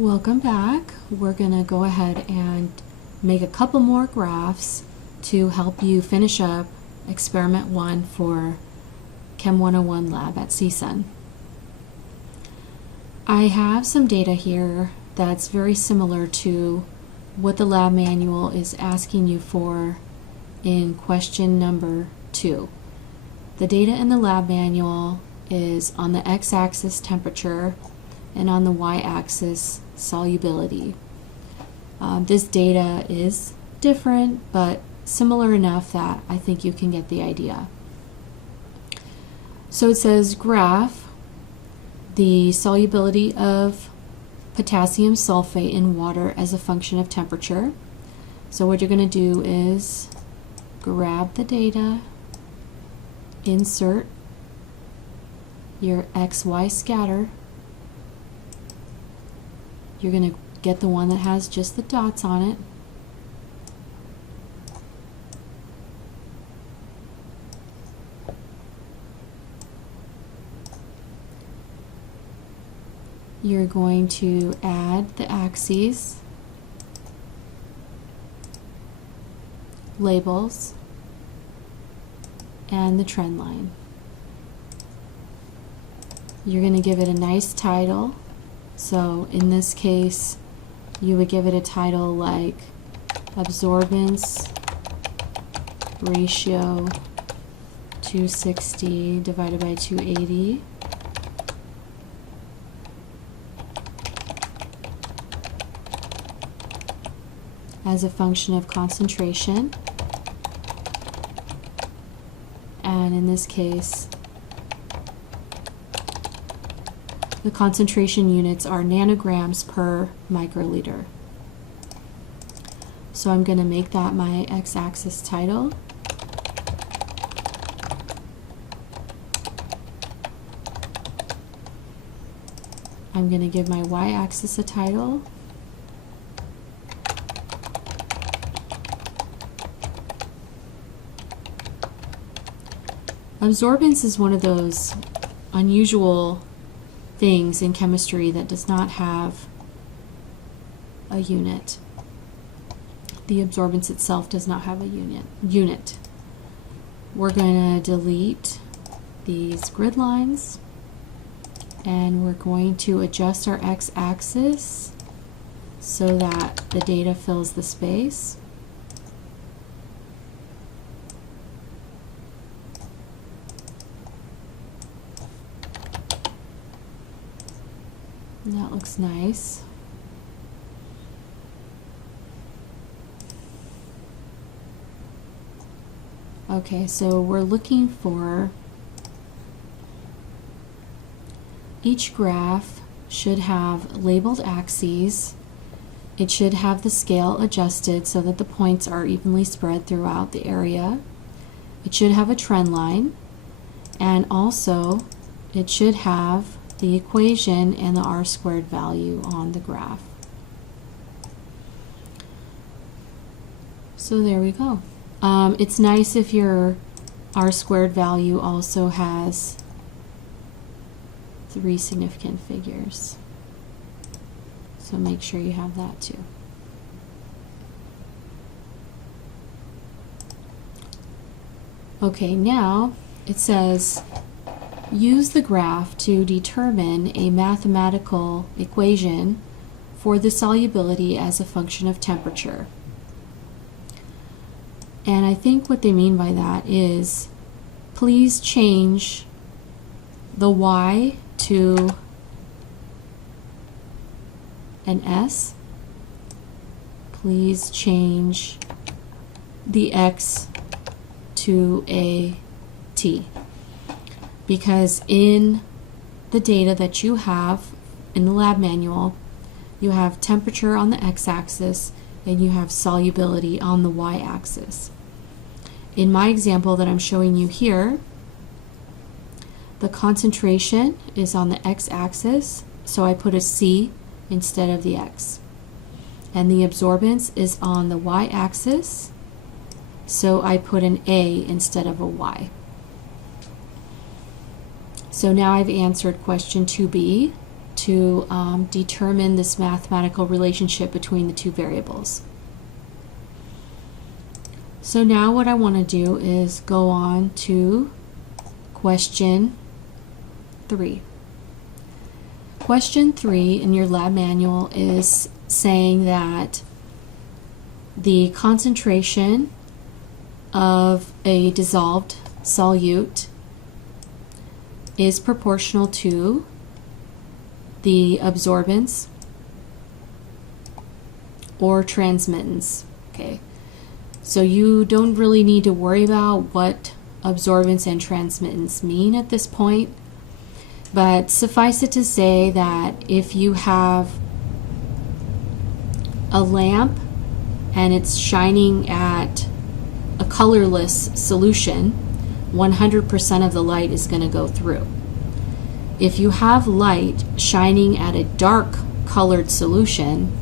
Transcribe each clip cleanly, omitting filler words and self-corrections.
Welcome back. We're going to go ahead and make a couple more graphs to help you finish up Experiment 1 for Chem 101 lab at CSUN. I have some data here that's very similar to what the lab manual is asking you for in question number 2. The data in the lab manual is on the x-axis temperature and on the y-axis solubility. This data is different but similar enough that I think you can get the idea. So it says graph the solubility of potassium sulfate in water as a function of temperature. So what you're going to do is grab the data, insert your XY scatter. You're going to get the one that has just the dots on it. You're going to add the axes, labels, and the trend line. You're going to give it a nice title. So in this case, you would give it a title like absorbance ratio 260 divided by 280. As a function of concentration. And in this case, the concentration units are nanograms per microliter. So I'm going to make that my x-axis title. I'm going to give my y-axis a title. Absorbance is one of those unusual things in chemistry that does not have a unit. The absorbance itself does not have a unit. We're going to delete these grid lines and we're going to adjust our x-axis so that the data fills the space. That looks nice. Okay, so we're looking for each graph should have labeled axes. It should have the scale adjusted so that the points are evenly spread throughout the area. It should have a trend line, and also it should have the equation and the r-squared value on the graph. So there we go. It's nice if your r-squared value also has 3 significant figures. So make sure you have that too. Okay, now it says use the graph to determine a mathematical equation for the solubility as a function of temperature. And I think what they mean by that is please change the y to an S. Please change the x to a t. Because in the data that you have in the lab manual, you have temperature on the x-axis and you have solubility on the y-axis. In my example that I'm showing you here, the concentration is on the x-axis, so I put a C instead of the x. And the absorbance is on the y-axis, so I put an A instead of a Y. So now I've answered question 2B to determine this mathematical relationship between the two variables. So now what I want to do is go on to question 3. Question 3 in your lab manual is saying that the concentration of a dissolved solute is proportional to the absorbance or transmittance. Okay, so you don't really need to worry about what absorbance and transmittance mean at this point, but suffice it to say that if you have a lamp and it's shining at a colorless solution, 100% of the light is going to go through. If you have light shining at a dark colored solution,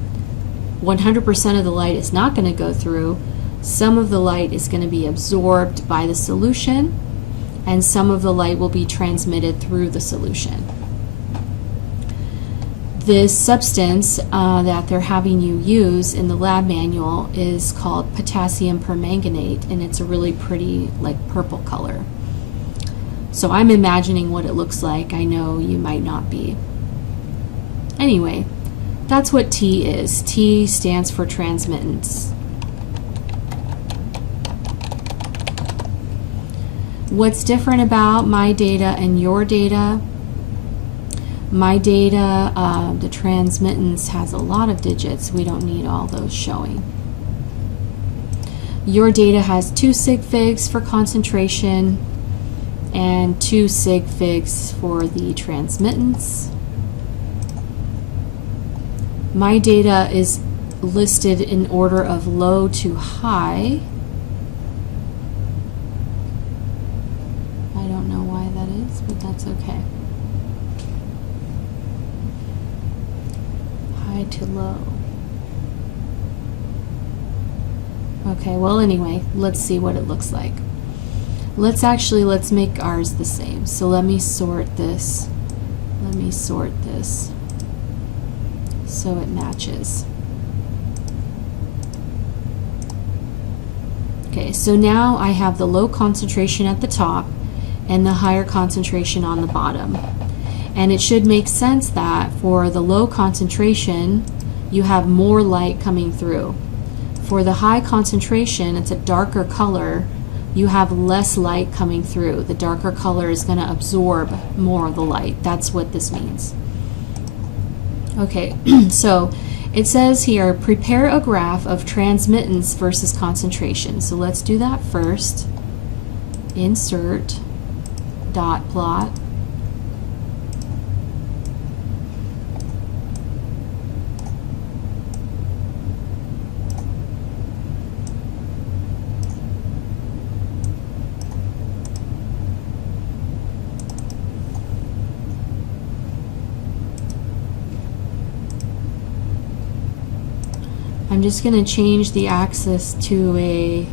100% of the light is not going to go through. Some of the light is going to be absorbed by the solution, and some of the light will be transmitted through the solution. This substance that they're having you use in the lab manual is called potassium permanganate, and it's a really pretty, like, purple color. So I'm imagining what it looks like. I know you might not be. Anyway, that's what T is. T stands for transmittance. What's different about my data and your data? My data, the transmittance has a lot of digits. We don't need all those showing. Your data has 2 sig figs for concentration and 2 sig figs for the transmittance. My data is listed in order of low to high. I don't know why that is, but that's okay. High to low. Okay, well anyway, let's see what it looks like. Let's make ours the same. So let me sort this. Let me sort this so it matches. Okay, so now I have the low concentration at the top and the higher concentration on the bottom. And it should make sense that for the low concentration, you have more light coming through. For the high concentration, it's a darker color, you have less light coming through. The darker color is going to absorb more of the light. That's what this means. Okay, so it says here, prepare a graph of transmittance versus concentration. So let's do that first. Insert, dot plot. I'm just going to change the axis to a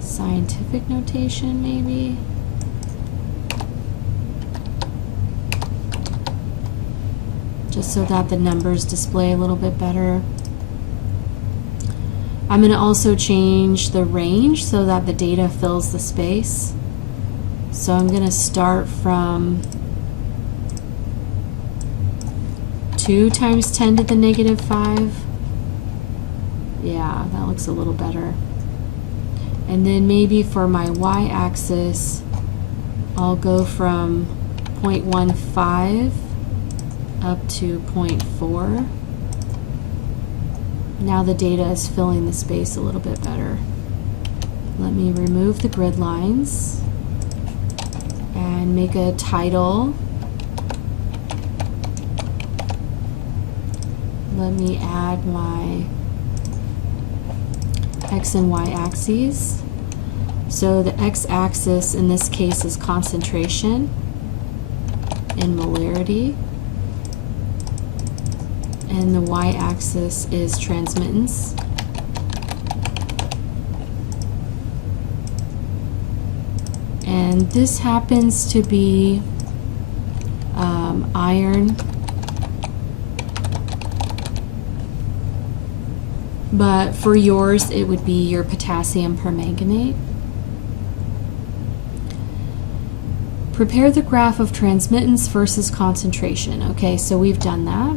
scientific notation, maybe. Just so that the numbers display a little bit better. I'm going to also change the range so that the data fills the space. So I'm going to start from 2 times 10 to the negative 5. Yeah, that looks a little better. And then maybe for my y-axis, I'll go from 0.15 up to 0.4. Now the data is filling the space a little bit better. Let me remove the grid lines and make a title. Let me add my x and y axes. So the x-axis in this case is concentration in molarity, and the y-axis is transmittance. And this happens to be iron, but for yours it would be your potassium permanganate. Prepare the graph of transmittance versus concentration. Okay, so we've done that.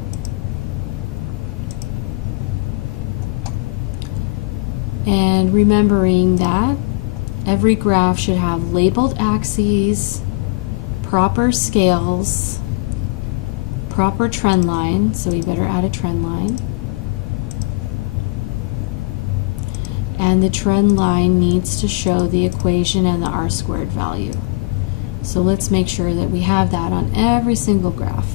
And remembering that every graph should have labeled axes, proper scales, proper trend line, so we better add a trend line. And the trend line needs to show the equation and the r-squared value. So let's make sure that we have that on every single graph.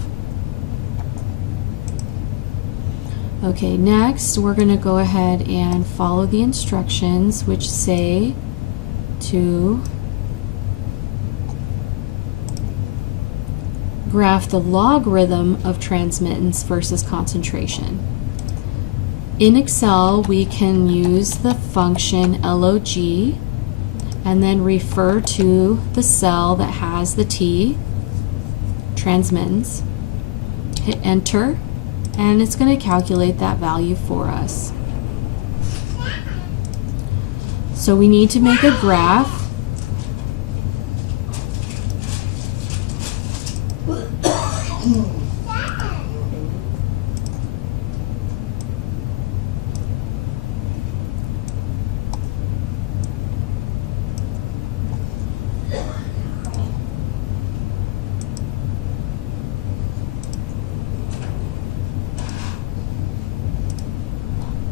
Okay, next we're going to go ahead and follow the instructions, which say to graph the logarithm of transmittance versus concentration. In Excel, we can use the function log and then refer to the cell that has the T, transmittance, hit enter, and it's going to calculate that value for us. So we need to make a graph.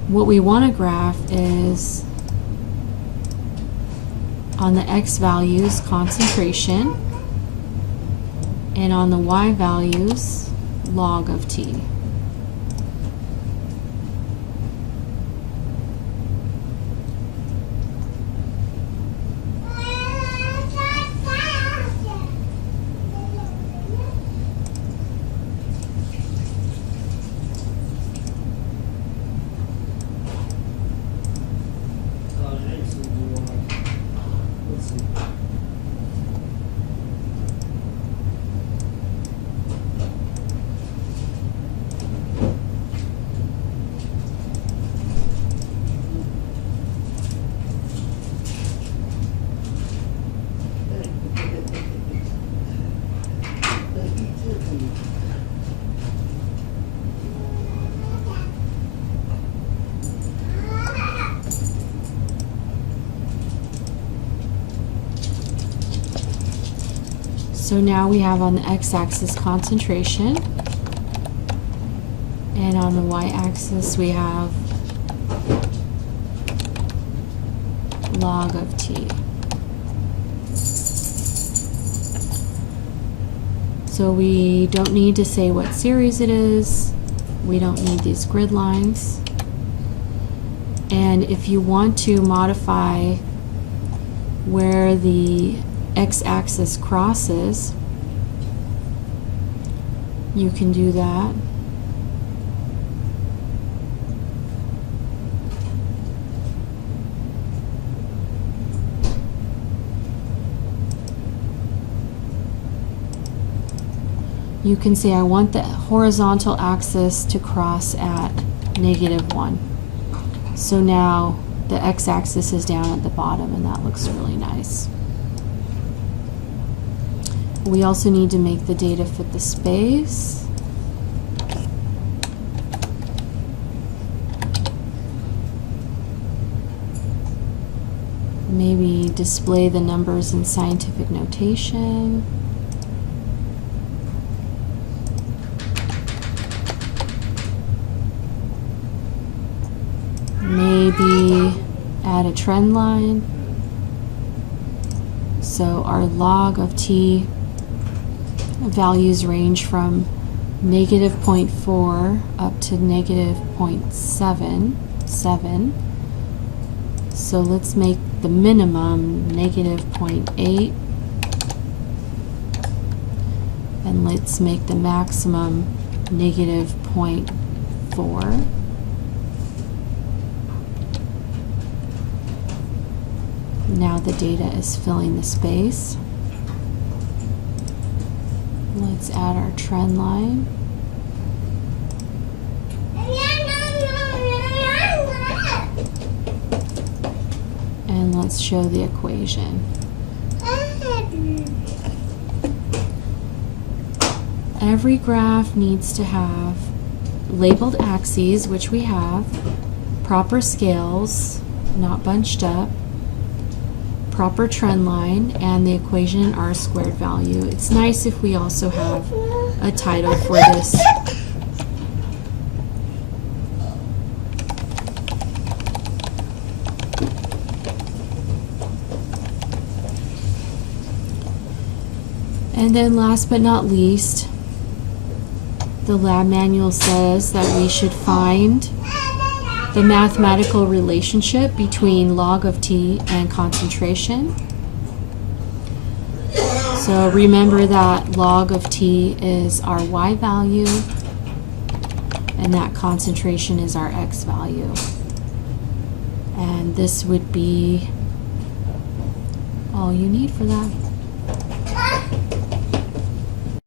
What we want to graph is on the x values concentration, and on the y values log of t. So now we have on the x-axis concentration, and on the y-axis we have log of t. So we don't need to say what series it is. We don't need these grid lines. And if you want to modify where the x-axis crosses, you can do that. You can say I want the horizontal axis to cross at -1. So now the x-axis is down at the bottom, and that looks really nice. We also need to make the data fit the space. Maybe display the numbers in scientific notation. Maybe add a trend line. So our log of t values range from -0.4 up to -0.77. So let's make the minimum -0.8, and let's make the maximum -0.4. Now the data is filling the space. Let's add our trend line. And let's show the equation. Every graph needs to have labeled axes, which we have, proper scales, not bunched up, proper trend line, and the equation in R squared value. It's nice if we also have a title for this. And then last but not least, the lab manual says that we should find the mathematical relationship between log of t and concentration. So remember that log of t is our y value and that concentration is our x value. And this would be all you need for that.